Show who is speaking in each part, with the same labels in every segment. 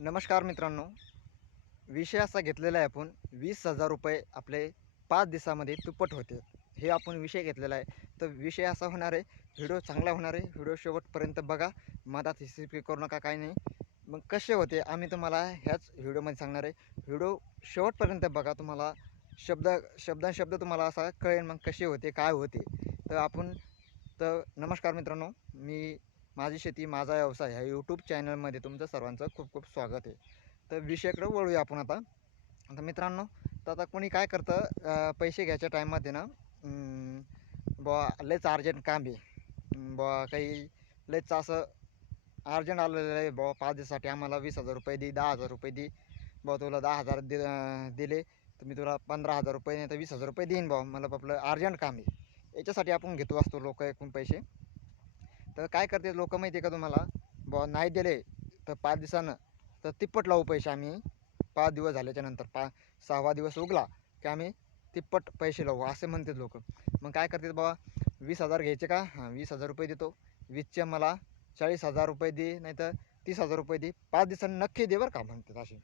Speaker 1: नमस्कार मित्रांनो. विषय असा घेतलेला आहे आपण वीस हजार रुपये आपले पाच दिवसामध्ये तुप्पट होते. हे आपण विषय घेतलेला आहे. तर विषय असा होणार आहे व्हिडिओ चांगला होणार आहे व्हिडिओ शेवटपर्यंत बघा. मधात हिस्ट्री करू नका काय नाही. मग कसे होते आम्ही तुम्हाला ह्याच व्हिडिओमध्ये सांगणार आहे. व्हिडिओ शेवटपर्यंत बघा तुम्हाला शब्द शब्दांशब्द तुम्हाला असा कळेल मग कसे होते काय होते. तर आपण तर नमस्कार मित्रांनो. मी माझी शेती माझा व्यवसाय ह्या यूट्यूब चॅनलमध्ये तुमचं सर्वांचं खूप खूप स्वागत आहे. तर विषयाकडं वळूया आपण आता. आता मित्रांनो तर आता कोणी काय करतं पैसे घ्यायच्या टाईममध्ये ना बुवा लयच अर्जंट काम आहे. बुवा काही लयच असं अर्जंट आलेलं आहे बुवा पाच दिवसासाठी आम्हाला वीस हजार रुपये दे दहा हजार रुपये दे. बुवा तुला दहा हजार दि दिले तर मी तुला पंधरा हजार रुपये नाही तर वीस हजार रुपये देईन बुवा. मला आपलं अर्जंट काम आहे. याच्यासाठी आपण घेतो असतो लोक एकूण पैसे. तर काय करते लोक माहिती आहे का तुम्हाला? बुवा नाही दिले तर पाच दिवसानं तर तिप्पट लावू पैसे आम्ही. पाच दिवस झाल्याच्यानंतर पा सहावा दिवस उगला की आम्ही तिप्पट पैसे लावू असे म्हणतात लोक. मग काय करतात बाबा वीस हजार घ्यायचे का? हां वीस हजार रुपये देतो. वीसचे मला चाळीस हजार रुपये दे नाही तर तीस हजार रुपये दे. पाच दिवसांनी नक्की दे बरं का म्हणतात असे.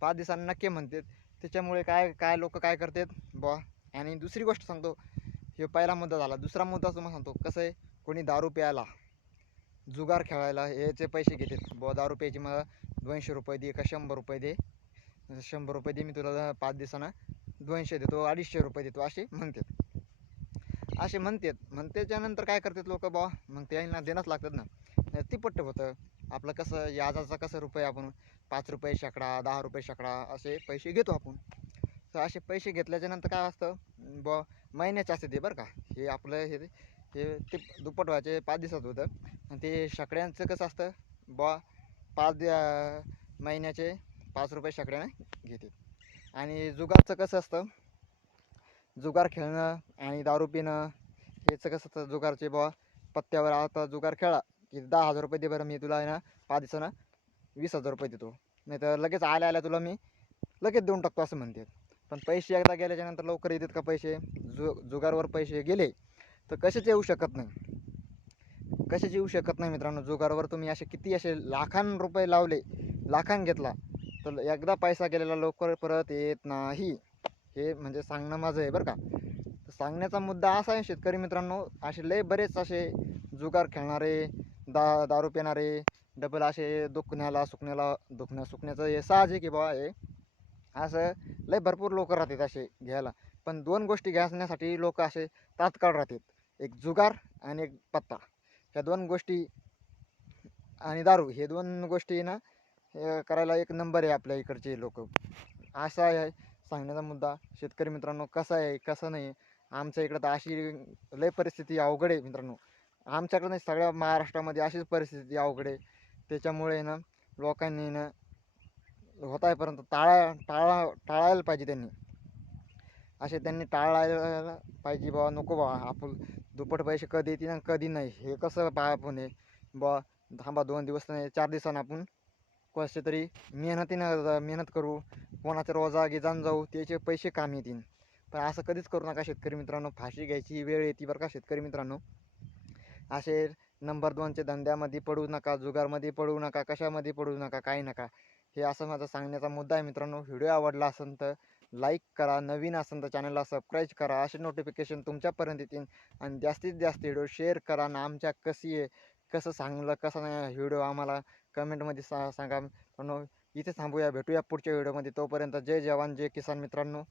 Speaker 1: पाच दिवसांनी नक्की म्हणतात. त्याच्यामुळे काय काय लोक काय करतात? बुवा आणि दुसरी गोष्ट सांगतो. हे पहिला मुद्दा झाला. दुसरा मुद्दा तुम्हाला सांगतो. कसं आहे? कोणी दारू प्यायला जुगार खेळायला याचे पैसे घेतात. बुवा दारू प्यायची मला दोनशे रुपये दे का शंभर रुपये दे. शंभर रुपये दे मी तुला पाच दिवसानं दोनशे देतो अडीचशे रुपये देतो असे म्हणतात. असे म्हणतात. मग त्याच्यानंतर काय करतात लोक बुवा? मग त्यांना देणंच लागतात ना. तिपट्ट होतं. आपलं कसं याजाचा कसं रुपये आपण पाच रुपये शेकडा दहा रुपये शेकडा असे पैसे घेतो आपण. तर असे पैसे घेतल्याच्यानंतर काय असतं? बुवा महिन्याचे असते ते बरं का. हे आपलं हे हे ते दुप्पट व्हायचे पाच दिवसात होतं. आणि ते शेकड्यांचं कसं असतं? बुवा पाच महिन्याचे पाच रुपये शेकड्याने घेते आणि जुगारचं कसं असतं? जुगार खेळणं आणि दारू पिणं याचं कसं असतं जुगारचे बुवा? पत्त्यावर आता जुगार खेळा की दहा हजार रुपये दे बरं मी तुला आहे ना पाच दिवसानं वीस हजार रुपये देतो. नाही तर लगेच आल्या आल्या तुला मी लगेच देऊन टाकतो असं म्हणते पण पैसे एकदा गेल्याच्यानंतर लवकर येतात का पैसे? जु जुगारवर पैसे गेले तर कशाच येऊ शकत नाही. कशाच येऊ शकत नाही मित्रांनो. जुगारवर तुम्ही असे किती असे लाखां रुपये लावले लाखां घेतला तर एकदा पैसा गेलेला लवकर परत येत नाही. हे म्हणजे सांगणं माझं आहे बरं का. तर सांगण्याचा मुद्दा असा आहे शेतकरी मित्रांनो असे लय बरेच असे जुगार खेळणारे दा दारू पिणारे डबल असे दुखण्याला सुकण्याला दुखण्या सुकण्याचं हे साहज आहे की बाबा हे. असं लय भरपूर लोक राहतात असे घ्यायला. पण दोन गोष्टी घ्यासण्यासाठी लोक असे तात्काळ राहतात. एक जुगार आणि एक पत्ता. ह्या दोन गोष्टी आणि दारू हे दोन गोष्टी ना हे करायला एक नंबर आहे आपल्या इकडचे लोक. असा आहे सांगण्याचा मुद्दा. शेतकरी मित्रांनो कसा आहे कसं नाही आमच्या इकडं तर अशी लय परिस्थिती अवघड आहे मित्रांनो. आमच्याकडं नाही सगळ्या महाराष्ट्रामध्ये अशीच परिस्थिती अवघड आहे. त्याच्यामुळे ना लोकांनी ना होत होतापर्यंत टाळा टाळा टाळायला पाहिजे त्यांनी. असे त्यांनी टाळायला पाहिजे बा नको बा आपण दुप्पट पैसे कधी येतील आणि कधी नाही. हे कसं पा आपण हे. बा थांबा दोन दिवस नाही चार दिवसांना आपण कसे तरी मेहनतीनं मेहनत करू कोणाच्या रोजा गिजान जाऊ त्याचे पैसे काम येतील. पण असं कधीच करू नका शेतकरी मित्रांनो फाशी घ्यायची वेळ येते बरं का शेतकरी मित्रांनो. असे नंबर दोनचे धंद्यामध्ये पडू नका जुगारमध्ये पडू नका कशामध्ये पडू नका काही नका. हे असं माझा सांगण्याचा मुद्दा आहे मित्रांनो. व्हिडिओ आवडला असेल तर लाईक करा नवीन असेल तर चॅनलला सबस्क्राईब करा असे नोटिफिकेशन तुमच्यापर्यंत येतील. आणि जास्तीत जास्त व्हिडिओ शेअर करा आणि आमच्या कशी आहे कसं सांगलं कसं नाही व्हिडिओ आम्हाला कमेंटमध्ये सा सांगा. पण इथे थांबूया भेटूया पुढच्या व्हिडिओमध्ये तोपर्यंत जय जवान जय किसान मित्रांनो.